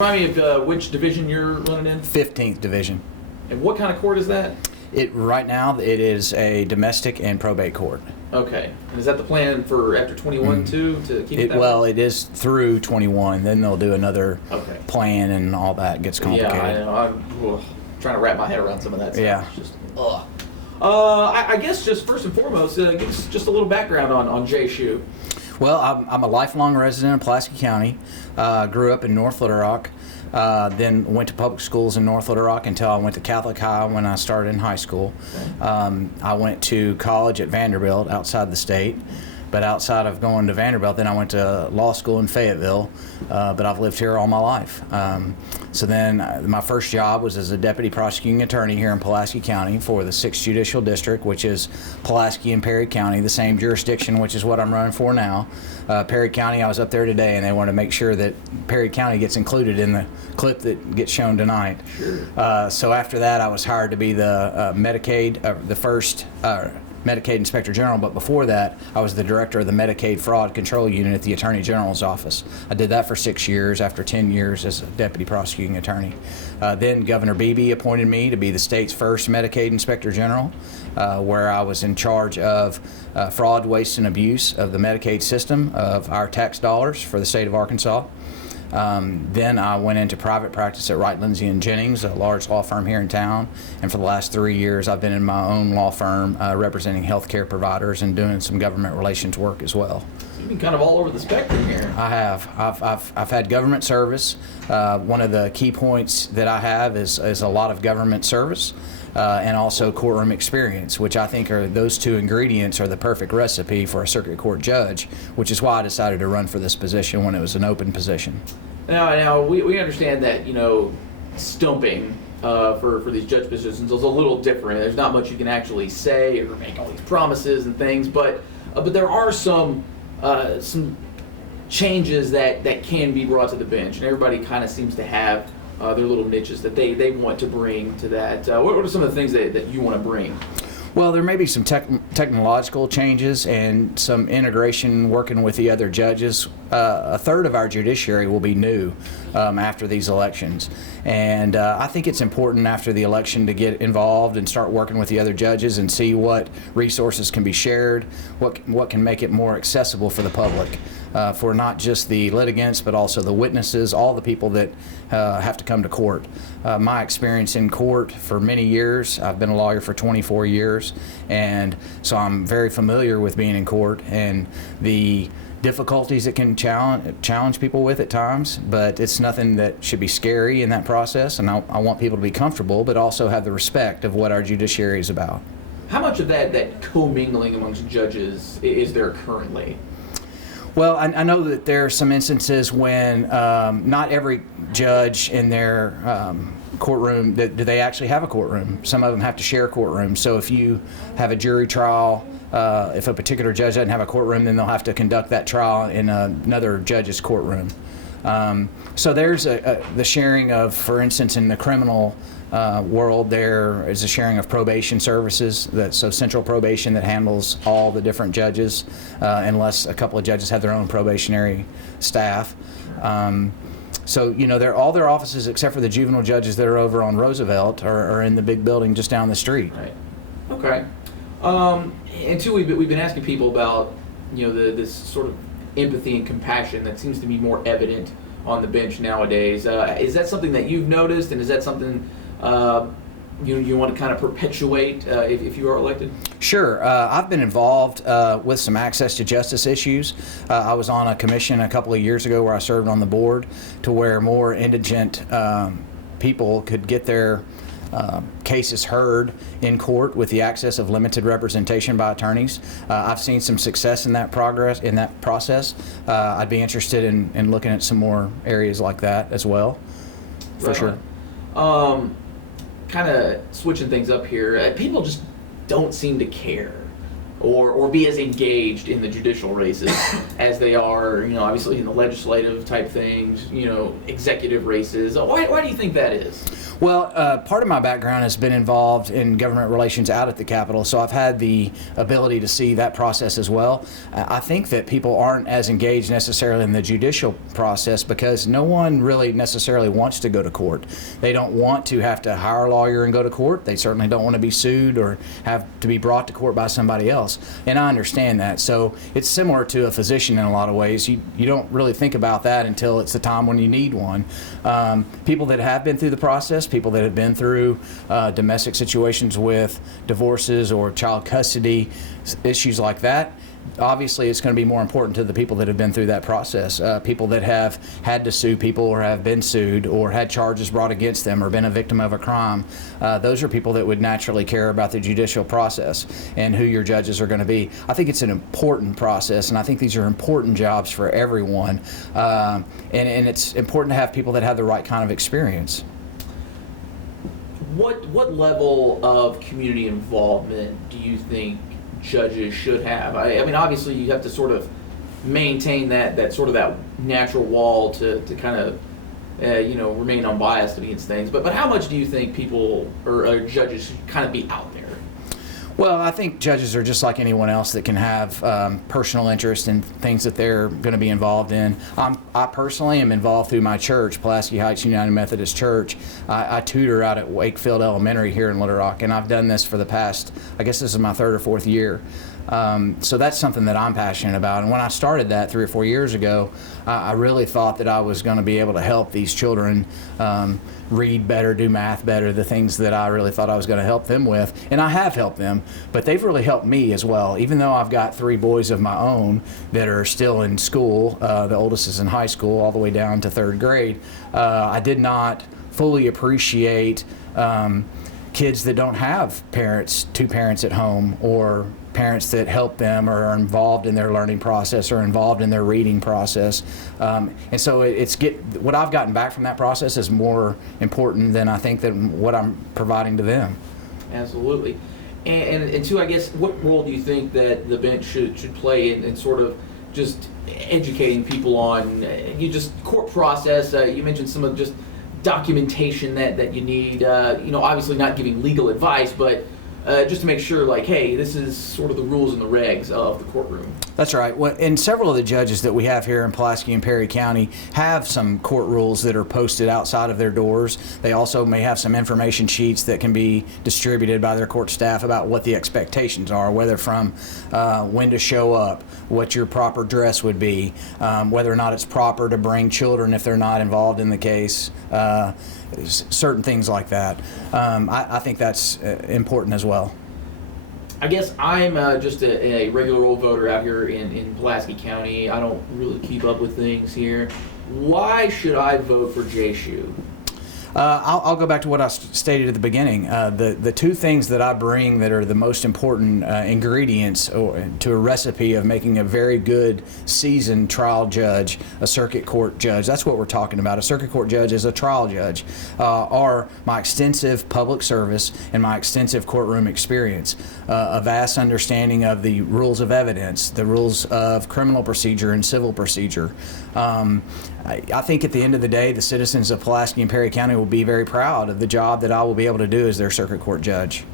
Remind me of which division you're running in? 15th Division. And what kind of court is that? Right now, it is a domestic and probate court. Okay. And is that the plan for after 21 too, to keep it that Well, way? it is through 21. Then they'll do another plan, and all that gets complicated. Yeah, I know. I'm trying to wrap my head around some of that stuff. Yeah. It's just, ugh. I guess just first and foremost, give us just a little background on Shue. Well, I'm a lifelong resident of Pulaski County. Grew up in North Little Rock. Then went to public schools in North Little Rock until I went to Catholic High when I started in high school. Okay. I went to college at Vanderbilt outside the state. But outside of going to Vanderbilt, then I went to law school in Fayetteville, but I've lived here all my life. So then my first job was as a deputy prosecuting attorney here in Pulaski County for the 6th Judicial District, which is Pulaski and Perry County, the same jurisdiction, which is what I'm running for now. Perry County, I was up there today, and they want to make sure that Perry County gets included in the clip that gets shown tonight. Sure. So after that, I was hired to be the the first Medicaid Inspector General, but before that, I was the director of the Medicaid Fraud Control Unit at the Attorney General's office. I did that for 6 years after 10 years as a deputy prosecuting attorney. Then Governor Beebe appointed me to be the state's first Medicaid Inspector General, where I was in charge of fraud, waste, and abuse of the Medicaid system of our tax dollars for the state of Arkansas. Then I went into private practice at Wright, Lindsay & Jennings, a large law firm here in town. And for the last 3 years, I've been in my own law firm representing healthcare providers and doing some government relations work as well. So you've been kind of all over the spectrum here. I have. I've had government service. One of the key points that I have is a lot of government service. And also courtroom experience, which I think are those two ingredients are the perfect recipe for a circuit court judge, which is why I decided to run for this position when it was an open position. Now we understand that, stumping for these judge positions is a little different. There's not much you can actually say or make all these promises and things, but there are some changes that can be brought to the bench, and everybody kind of seems to have their little niches that they want to bring to that. What are some of the things that you want to bring? Well, there may be some technological changes and some integration working with the other judges. A third of our judiciary will be new after these elections. And I think it's important after the election to get involved and start working with the other judges and see what resources can be shared, what can make it more accessible for the public, for not just the litigants, but also the witnesses, all the people that have to come to court. My experience in court for many years, I've been a lawyer for 24 years, and so I'm very familiar with being in court and the difficulties it can challenge people with at times, but it's nothing that should be scary in that process, and I want people to be comfortable, but also have the respect of what our judiciary is about. How much of that commingling amongst judges is there currently? Well, I know that there are some instances when not every judge in their courtroom, do they actually have a courtroom. Some of them have to share a courtroom. So if you have a jury trial, if a particular judge doesn't have a courtroom, then they'll have to conduct that trial in another judge's courtroom. So there's the sharing of, for instance, in the criminal world, there is a sharing of probation services. So central probation that handles all the different judges, unless a couple of judges have their own probationary staff. So all their offices except for the juvenile judges that are over on Roosevelt are in the big building just down the street. Right. Okay. And two, we've been asking people about this sort of empathy and compassion that seems to be more evident on the bench nowadays. Is that something that you've noticed, and is that something you want to kind of perpetuate if you are elected? Sure. I've been involved with some access to justice issues. I was on a commission a couple of years ago where I served on the board to where more indigent people could get their cases heard in court with the access of limited representation by attorneys. I've seen some success in that process. I'd be interested in looking at some more areas like that as well, for sure. Kind of switching things up here, people just don't seem to care or be as engaged in the judicial races as they are, obviously in the legislative type things, executive races. Why do you think that is? Well, part of my background has been involved in government relations out at the Capitol, so I've had the ability to see that process as well. I think that people aren't as engaged necessarily in the judicial process because no one really necessarily wants to go to court. They don't want to have to hire a lawyer and go to court. They certainly don't want to be sued or have to be brought to court by somebody else. And I understand that. So it's similar to a physician in a lot of ways. You don't really think about that until it's the time when you need one. People that have been through the process, people that have been through domestic situations with divorces or child custody issues like that, obviously it's going to be more important to the people that have been through that process. People that have had to sue people or have been sued or had charges brought against them or been a victim of a crime, those are people that would naturally care about the judicial process and who your judges are going to be. I think it's an important process, and I think these are important jobs for everyone, and it's important to have people that have the right kind of experience. What level of community involvement do you think judges should have? I mean, obviously you have to sort of maintain that sort of that natural wall to kind of remain unbiased against things. But how much do you think people or judges should kind of be out there? Well, I think judges are just like anyone else that can have personal interest in things that they're going to be involved in. I personally am involved through my church, Pulaski Heights United Methodist Church. I tutor out at Wakefield Elementary here in Little Rock, and I've done this for the past, I guess this is my third or fourth year. So that's something that I'm passionate about. And when I started that 3 or 4 years ago, I really thought that I was going to be able to help these children read better, do math better, the things that I really thought I was going to help them with. And I have helped them, but they've really helped me as well. Even though I've got 3 boys of my own that are still in school, the oldest is in high school all the way down to 3rd grade, I did not fully appreciate kids that don't have parents, 2 parents at home, or parents that help them or are involved in their learning process or involved in their reading process. And so what I've gotten back from that process is more important than I think than what I'm providing to them. Absolutely. And two, I guess, what role do you think that the bench should play in sort of just educating people on just court process? You mentioned some of just documentation that you need, obviously not giving legal advice, but just to make sure, like, hey, this is sort of the rules and the regs of the courtroom. That's right. Well, and several of the judges that we have here in Pulaski and Perry County have some court rules that are posted outside of their doors. They also may have some information sheets that can be distributed by their court staff about what the expectations are, whether from when to show up, what your proper dress would be, whether or not it's proper to bring children if they're not involved in the case, certain things like that. I think that's important as well. I guess I'm just a regular old voter out here in Pulaski County. I don't really keep up with things here. Why should I vote for Shue? I'll go back to what I stated at the beginning. The 2 things that I bring that are the most important ingredients to a recipe of making a very good seasoned trial judge, a circuit court judge, that's what we're talking about. A circuit court judge is a trial judge, are my extensive public service and my extensive courtroom experience, a vast understanding of the rules of evidence, the rules of criminal procedure and civil procedure. I think at the end of the day, the citizens of Pulaski and Perry County will be very proud of the job that I will be able to do as their circuit court judge.